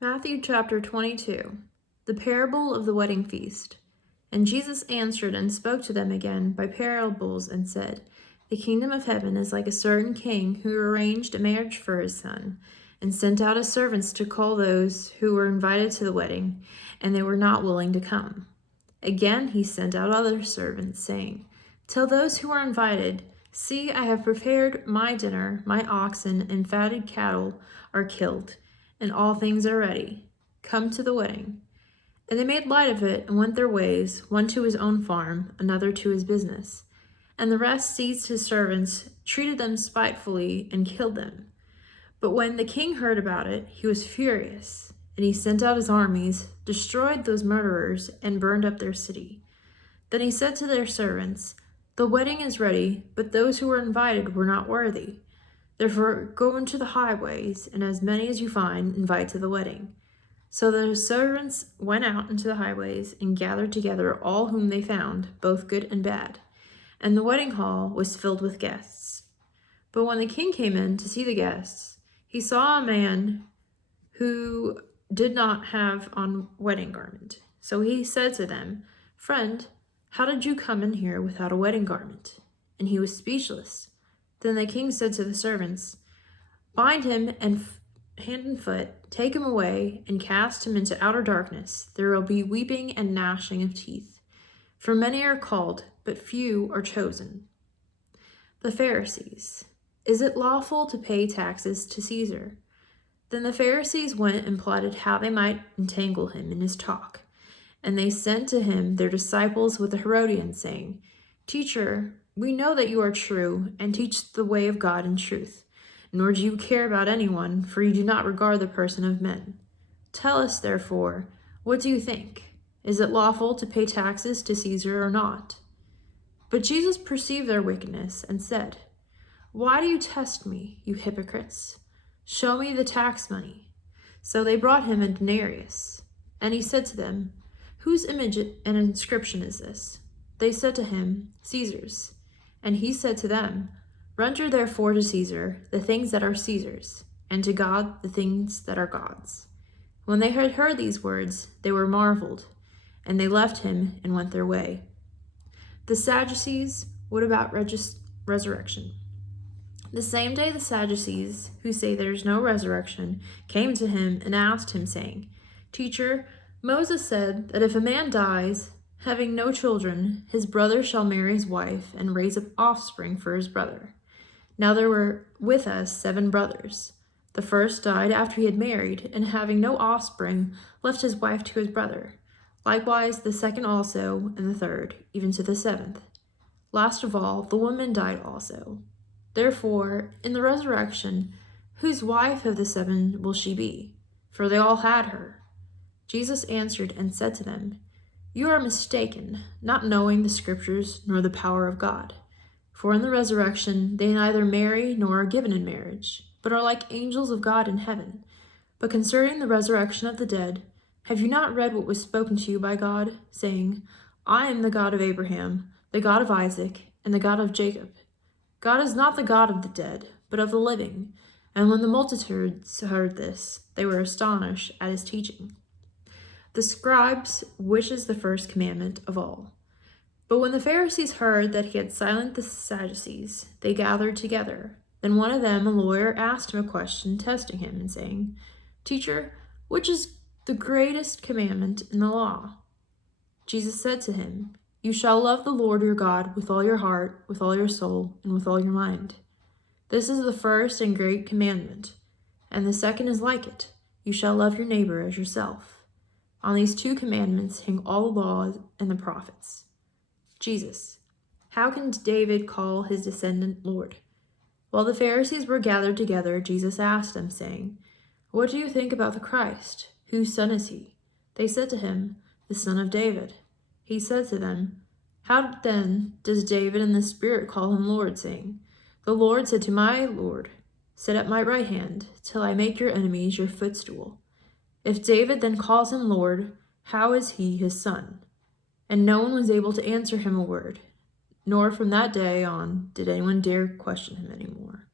Matthew chapter 22, the parable of the wedding feast. And Jesus answered and spoke to them again by parables and said, The kingdom of heaven is like a certain king who arranged a marriage for his son, and sent out his servants to call those who were invited to the wedding, and they were not willing to come. Again he sent out other servants, saying, Tell those who are invited, See, I have prepared my dinner, my oxen and fatted cattle are killed, and all things are ready. Come to the wedding. And they made light of it and went their ways, one to his own farm, another to his business. And the rest seized his servants, treated them spitefully, and killed them. But when the king heard about it, he was furious, and he sent out his armies, destroyed those murderers, and burned up their city. Then he said to their servants, The wedding is ready, but those who were invited were not worthy. Therefore go into the highways, and as many as you find, invite to the wedding. So the servants went out into the highways and gathered together all whom they found, both good and bad. And the wedding hall was filled with guests. But when the king came in to see the guests, he saw a man who did not have on wedding garment. So he said to them, Friend, how did you come in here without a wedding garment? And he was speechless. Then the king said to the servants, Bind him and hand and foot, take him away, and cast him into outer darkness. There will be weeping and gnashing of teeth. For many are called, but few are chosen. The Pharisees. Is it lawful to pay taxes to Caesar? Then the Pharisees went and plotted how they might entangle him in his talk. And they sent to him their disciples with the Herodians, saying, Teacher, we know that you are true and teach the way of God in truth, nor do you care about anyone, for you do not regard the person of men. Tell us, therefore, what do you think? Is it lawful to pay taxes to Caesar or not? But Jesus perceived their wickedness and said, Why do you test me, you hypocrites? Show me the tax money. So they brought him a denarius. And he said to them, Whose image and inscription is this? They said to him, Caesar's. And he said to them, Render therefore to Caesar the things that are Caesar's, and to God the things that are God's. When they had heard these words, they were marveled, and they left him and went their way. The Sadducees, what about resurrection? The same day the Sadducees, who say there is no resurrection, came to him and asked him, saying, Teacher, Moses said that if a man dies, having no children, his brother shall marry his wife and raise up offspring for his brother. Now there were with us 7 brothers. The first died after he had married, and having no offspring, left his wife to his brother. Likewise the second also, and the third, even to the 7th. Last of all, the woman died also. Therefore, in the resurrection, whose wife of the 7 will she be? For they all had her. Jesus answered and said to them, You are mistaken, not knowing the Scriptures nor the power of God. For in the resurrection they neither marry nor are given in marriage, but are like angels of God in heaven. But concerning the resurrection of the dead, have you not read what was spoken to you by God, saying, I am the God of Abraham, the God of Isaac, and the God of Jacob? God is not the God of the dead, but of the living. And when the multitudes heard this, they were astonished at his teaching. The scribes, which is the first commandment of all. But when the Pharisees heard that he had silenced the Sadducees, they gathered together. Then one of them, a lawyer, asked him a question, testing him, and saying, Teacher, which is the greatest commandment in the law? Jesus said to him, You shall love the Lord your God with all your heart, with all your soul, and with all your mind. This is the first and great commandment. And the second is like it. You shall love your neighbor as yourself. On these 2 commandments hang all the laws and the prophets. Jesus. How can David call his descendant Lord? While the Pharisees were gathered together, Jesus asked them, saying, What do you think about the Christ? Whose son is he? They said to him, The son of David. He said to them, How then does David in the Spirit call him Lord, saying, The Lord said to my Lord, Sit at my right hand, till I make your enemies your footstool. If David then calls him Lord, how is he his son? And no one was able to answer him a word, nor from that day on did anyone dare question him anymore.